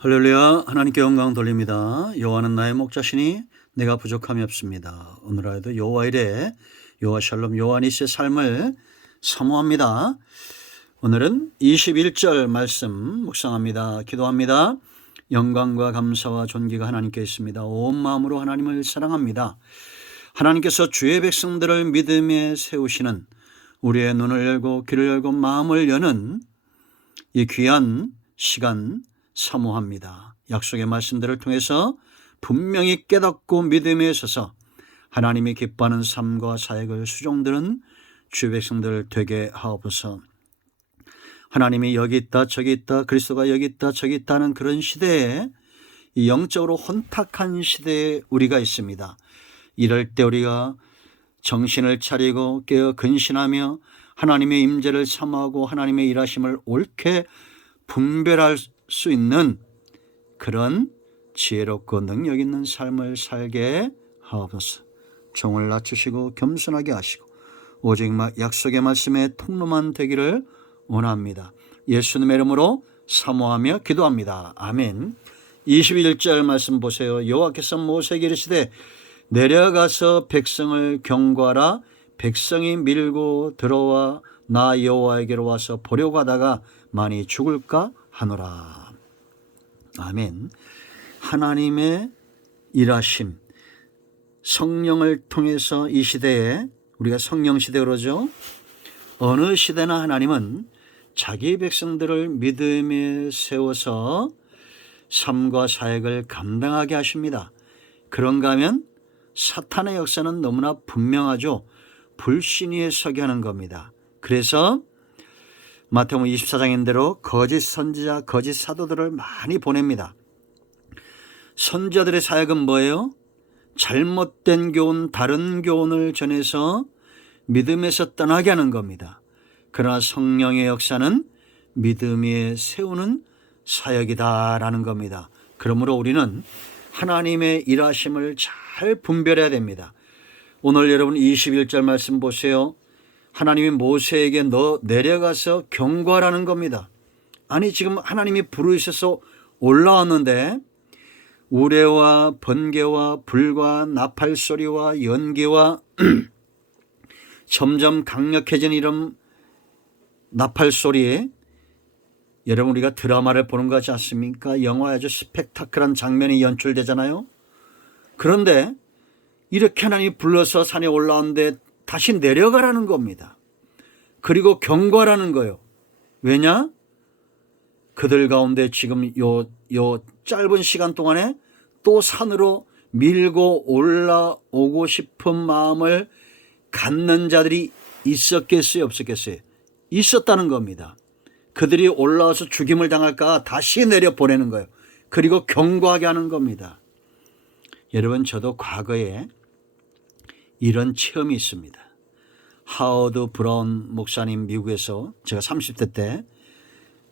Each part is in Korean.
할렐루야. 하나님께 영광 돌립니다. 여호와는 나의 목자시니 내가 부족함이 없습니다. 오늘날에도 여호와 이레, 여호와 샬롬, 여호와 니시의 삶을 사모합니다. 오늘은 21절 말씀 묵상합니다. 기도합니다. 영광과 감사와 존귀가 하나님께 있습니다. 온 마음으로 하나님을 사랑합니다. 하나님께서 주의 백성들을 믿음에 세우시는, 우리의 눈을 열고 귀를 열고 마음을 여는 이 귀한 시간 사모합니다. 약속의 말씀들을 통해서 분명히 깨닫고 믿음에 서서 하나님이 기뻐하는 삶과 사역을 수종드는 주의 백성들 되게 하옵소서. 하나님이 여기 있다 저기 있다, 그리스도가 여기 있다 저기 있다는 그런 시대에, 이 영적으로 혼탁한 시대에 우리가 있습니다. 이럴 때 우리가 정신을 차리고 깨어 근신하며 하나님의 임재를 사모하고 하나님의 일하심을 옳게 분별할 수 있는 그런 지혜롭고 능력 있는 삶을 살게 하옵소서. 종을 낮추시고 겸손하게 하시고 오직 약속의 말씀의 통로만 되기를 원합니다. 예수님의 이름으로 사모하며 기도합니다. 아멘. 21절 말씀 보세요. 여호와께서 모세에게 이르시되 내려가서 백성을 경고하라. 백성이 밀고 들어와 나 여호와에게로 와서 보려고 하다가 많이 죽을까 하노라. 아멘. 하나님의 일하심, 성령을 통해서 이 시대에, 우리가 성령 시대 그러죠. 어느 시대나 하나님은 자기 백성들을 믿음에 세워서 삶과 사역을 감당하게 하십니다. 그런가 하면 사탄의 역사는 너무나 분명하죠. 불신위에 서게 하는 겁니다. 그래서 마태복음 24장인 대로 거짓 선지자, 거짓 사도들을 많이 보냅니다. 선지자들의 사역은 뭐예요? 잘못된 교훈, 다른 교훈을 전해서 믿음에서 떠나게 하는 겁니다. 그러나 성령의 역사는 믿음 위에 세우는 사역이다라는 겁니다. 그러므로 우리는 하나님의 일하심을 잘 분별해야 됩니다. 오늘 여러분 21절 말씀 보세요. 하나님이 모세에게 너 내려가서 경고하라는 겁니다. 아니 지금 하나님이 부르셔서 올라왔는데 우레와 번개와 불과 나팔 소리와 연기와 점점 강력해진 이런 나팔 소리에, 여러분 우리가 드라마를 보는 것 같지 않습니까? 영화에 아주 스펙타클한 장면이 연출되잖아요. 그런데 이렇게 하나님이 불러서 산에 올라오는데 다시 내려가라는 겁니다. 그리고 경고하라는 거예요. 왜냐? 그들 가운데 지금 요 짧은 시간 동안에 또 산으로 밀고 올라오고 싶은 마음을 갖는 자들이 있었겠어요, 없었겠어요? 있었다는 겁니다. 그들이 올라와서 죽임을 당할까 다시 내려보내는 거예요. 그리고 경고하게 하는 겁니다. 여러분 저도 과거에 이런 체험이 있습니다. 하워드 브라운 목사님, 미국에서 제가 30대 때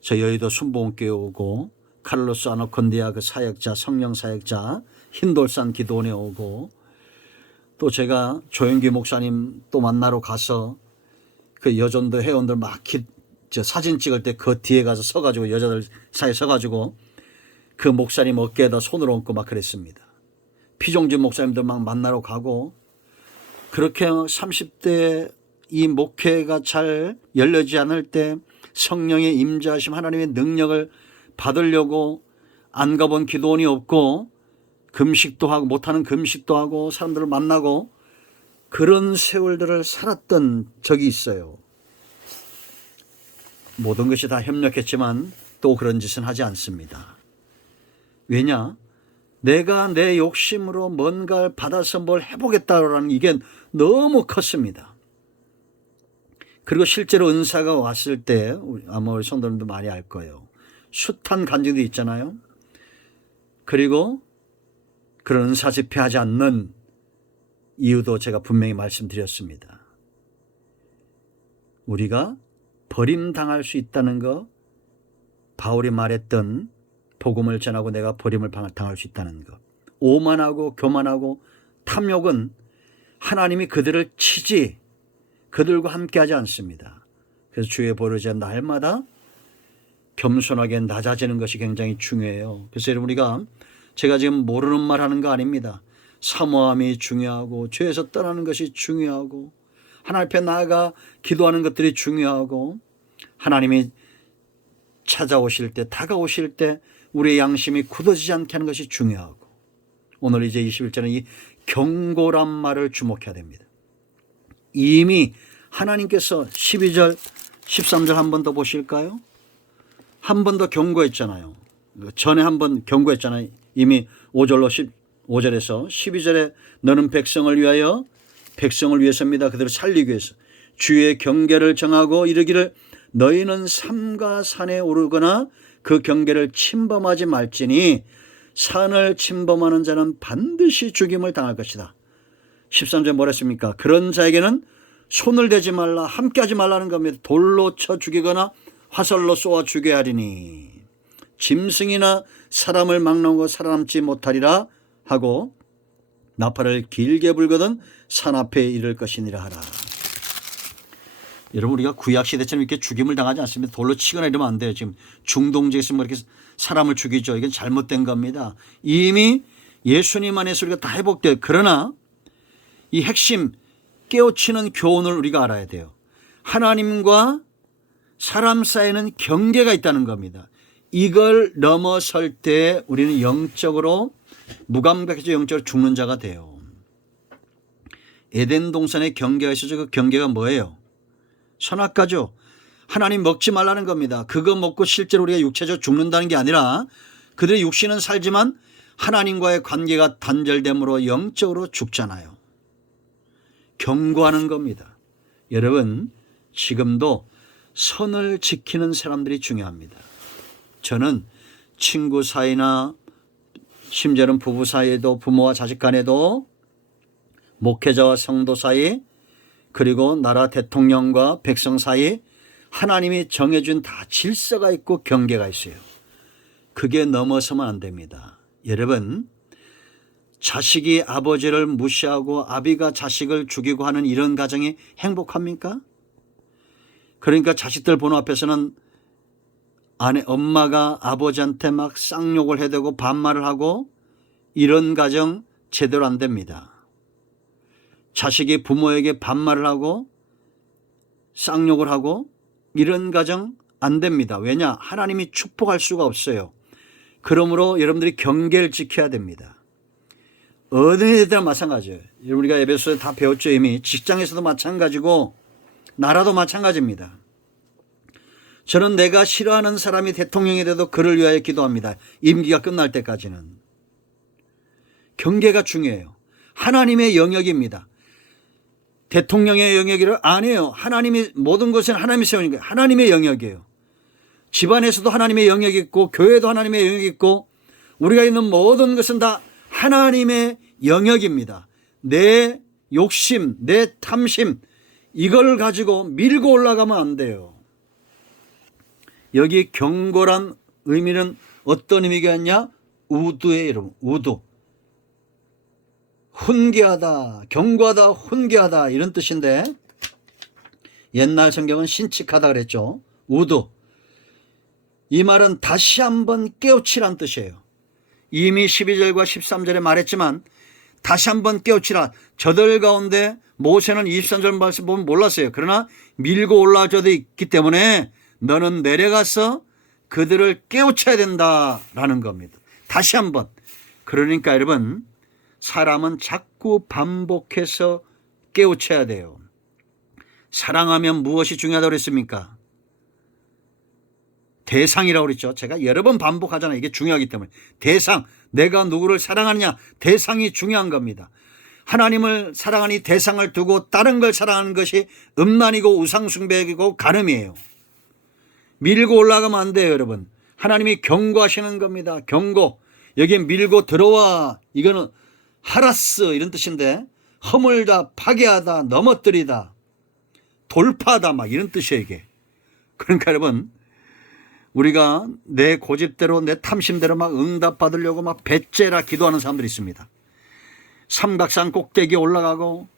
저 여의도 순복음교회 오고, 카를로스 아노콘디아 그 사역자, 성령 사역자 흰돌산 기도원에 오고, 또 제가 조영기 목사님 또 만나러 가서 그 여전도 회원들 막 사진 찍을 때 그 뒤에 가서 서가지고, 여자들 사이에 서가지고 그 목사님 어깨에다 손을 얹고 막 그랬습니다. 피종진 목사님들 막 만나러 가고, 그렇게 30대 이 목회가 잘 열려지지 않을 때 성령의 임재하심, 하나님의 능력을 받으려고 안 가본 기도원이 없고, 금식도 하고, 못하는 금식도 하고, 사람들을 만나고, 그런 세월들을 살았던 적이 있어요. 모든 것이 다 협력했지만 또 그런 짓은 하지 않습니다. 왜냐? 내가 내 욕심으로 뭔가를 받아서 뭘 해보겠다라는 이게 너무 컸습니다. 그리고 실제로 은사가 왔을 때 아마 우리 성도님도 많이 알 거예요. 숱한 간증도 있잖아요. 그리고 그런 은사 집회하지 않는 이유도 제가 분명히 말씀드렸습니다. 우리가 버림당할 수 있다는 거, 바울이 말했던 복음을 전하고 내가 버림을 당할 수 있다는 것. 오만하고 교만하고 탐욕은 하나님이 그들을 치지 그들과 함께하지 않습니다. 그래서 주의 보혈이 날마다 겸손하게 낮아지는 것이 굉장히 중요해요. 그래서 여러분 우리가 제가 지금 모르는 말 하는 거 아닙니다. 사모함이 중요하고 죄에서 떠나는 것이 중요하고 하나님 앞에 나아가 기도하는 것들이 중요하고 하나님이 찾아오실 때 다가오실 때 우리의 양심이 굳어지지 않게 하는 것이 중요하고 오늘 이제 21절은 이 경고란 말을 주목해야 됩니다. 이미 하나님께서 12절 13절 한 번 더 보실까요? 한 번 더 경고했잖아요. 전에 한 번 경고했잖아요. 이미 5절에서 12절에 너는 백성을 위해서입니다. 그들을 살리기 위해서 주의 경계를 정하고 이르기를 너희는 삼가 산에 오르거나 그 경계를 침범하지 말지니 산을 침범하는 자는 반드시 죽임을 당할 것이다. 13절 뭐라 했습니까? 그런 자에게는 손을 대지 말라 함께하지 말라는 겁니다. 돌로 쳐 죽이거나 화살로 쏘아 죽여야 하리니 짐승이나 사람을 막론하고 살아남지 못하리라 하고 나팔을 길게 불거든 산 앞에 이를 것이니라 하라. 여러분 우리가 구약시대처럼 이렇게 죽임을 당하지 않습니다. 돌로 치거나 이러면 안 돼요. 지금 중동지에서 뭐 이렇게 사람을 죽이죠. 이건 잘못된 겁니다. 이미 예수님 안에서 우리가 다 회복돼요. 그러나 이 핵심 깨우치는 교훈을 우리가 알아야 돼요. 하나님과 사람 사이에는 경계가 있다는 겁니다. 이걸 넘어설 때 우리는 영적으로 무감각해져 영적으로 죽는 자가 돼요. 에덴 동산에 경계가 있어서 그 경계가 뭐예요? 선악과죠. 하나님 먹지 말라는 겁니다. 그거 먹고 실제로 우리가 육체적으로 죽는다는 게 아니라 그들의 육신은 살지만 하나님과의 관계가 단절됨으로 영적으로 죽잖아요. 경고하는 겁니다. 여러분 지금도 선을 지키는 사람들이 중요합니다. 저는 친구 사이나 심지어는 부부 사이에도 부모와 자식 간에도 목회자와 성도 사이 그리고 나라 대통령과 백성 사이 하나님이 정해준 다 질서가 있고 경계가 있어요. 그게 넘어서면 안 됩니다. 여러분 자식이 아버지를 무시하고 아비가 자식을 죽이고 하는 이런 가정이 행복합니까? 그러니까 자식들 보는 앞에서는 엄마가 아버지한테 막 쌍욕을 해대고 반말을 하고 이런 가정 제대로 안 됩니다. 자식이 부모에게 반말을 하고 쌍욕을 하고 이런 가정 안 됩니다. 왜냐? 하나님이 축복할 수가 없어요. 그러므로 여러분들이 경계를 지켜야 됩니다. 어린이들은 마찬가지예요. 우리가 에베소에 다 배웠죠. 이미 직장에서도 마찬가지고 나라도 마찬가지입니다. 저는 내가 싫어하는 사람이 대통령이 돼도 그를 위하여 기도합니다. 임기가 끝날 때까지는. 경계가 중요해요. 하나님의 영역입니다. 대통령의 영역을 안 해요. 하나님이 모든 것은 하나님이 세우는 거예요. 하나님의 영역이에요. 집안에서도 하나님의 영역이 있고 교회도 하나님의 영역이 있고 우리가 있는 모든 것은 다 하나님의 영역입니다. 내 욕심, 내 탐심 이걸 가지고 밀고 올라가면 안 돼요. 여기 경고란 의미는 어떤 의미가 우두예요. 여러분 우두. 훈계하다, 경고하다, 훈계하다 이런 뜻인데 옛날 성경은 신칙하다 그랬죠. 우두. 이 말은 다시 한번 깨우치란 뜻이에요. 이미 12절과 13절에 말했지만 다시 한번 깨우치라. 저들 가운데 모세는 23절 말씀 보면 몰랐어요. 그러나 밀고 올라와줘도 있기 때문에 너는 내려가서 그들을 깨우쳐야 된다라는 겁니다. 다시 한번. 그러니까 여러분 사람은 자꾸 반복해서 깨우쳐야 돼요. 사랑하면 무엇이 중요하다고 그랬습니까? 대상이라고 그랬죠. 제가 여러 번 반복하잖아요. 이게 중요하기 때문에. 대상, 내가 누구를 사랑하느냐 대상이 중요한 겁니다. 하나님을 사랑하니 대상을 두고 다른 걸 사랑하는 것이 음란이고 우상숭배이고 간음이에요. 밀고 올라가면 안 돼요. 여러분 하나님이 경고하시는 겁니다. 경고. 여기에 밀고 들어와 이거는 하라스 이런 뜻인데 허물다, 파괴하다, 넘어뜨리다, 돌파하다 막 이런 뜻이에요 이게. 그러니까 여러분 우리가 내 고집대로 내 탐심대로 막 응답받으려고 막 배째라 기도하는 사람들이 있습니다. 삼각산 꼭대기 올라가고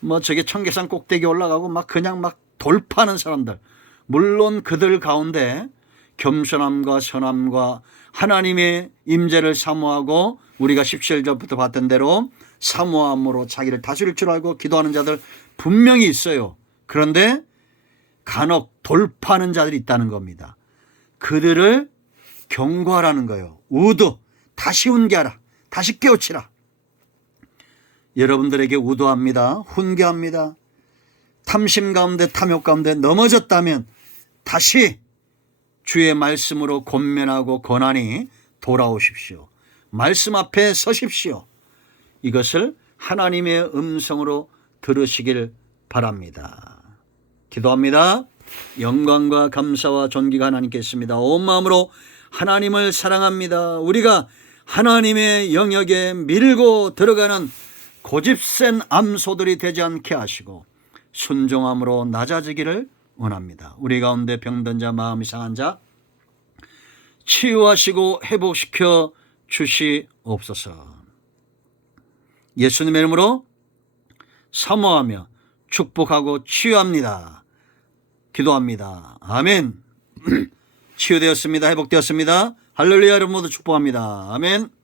뭐 저기 청계산 꼭대기 올라가고 막 그냥 막 돌파하는 사람들. 물론 그들 가운데 겸손함과 선함과 하나님의 임재를 사모하고 우리가 17절부터 봤던 대로 사모함으로 자기를 다스릴 줄 알고 기도하는 자들 분명히 있어요. 그런데 간혹 돌파하는 자들이 있다는 겁니다. 그들을 경고하라는 거예요. 우도 다시 훈계하라. 다시 깨우치라. 여러분들에게 우도합니다. 훈계합니다. 탐심 가운데 탐욕 가운데 넘어졌다면 다시 주의 말씀으로 권면하고 권하니 돌아오십시오. 말씀 앞에 서십시오. 이것을 하나님의 음성으로 들으시길 바랍니다. 기도합니다. 영광과 감사와 존귀가 하나님께 있습니다. 온 마음으로 하나님을 사랑합니다. 우리가 하나님의 영역에 밀고 들어가는 고집센 암소들이 되지 않게 하시고 순종함으로 낮아지기를 원합니다. 우리 가운데 병든 자, 마음이 상한 자 치유하시고 회복시켜 주시옵소서. 예수님의 이름으로 사모하며 축복하고 치유합니다. 기도합니다. 아멘. 치유되었습니다. 회복되었습니다. 할렐루야. 여러분 모두 축복합니다. 아멘.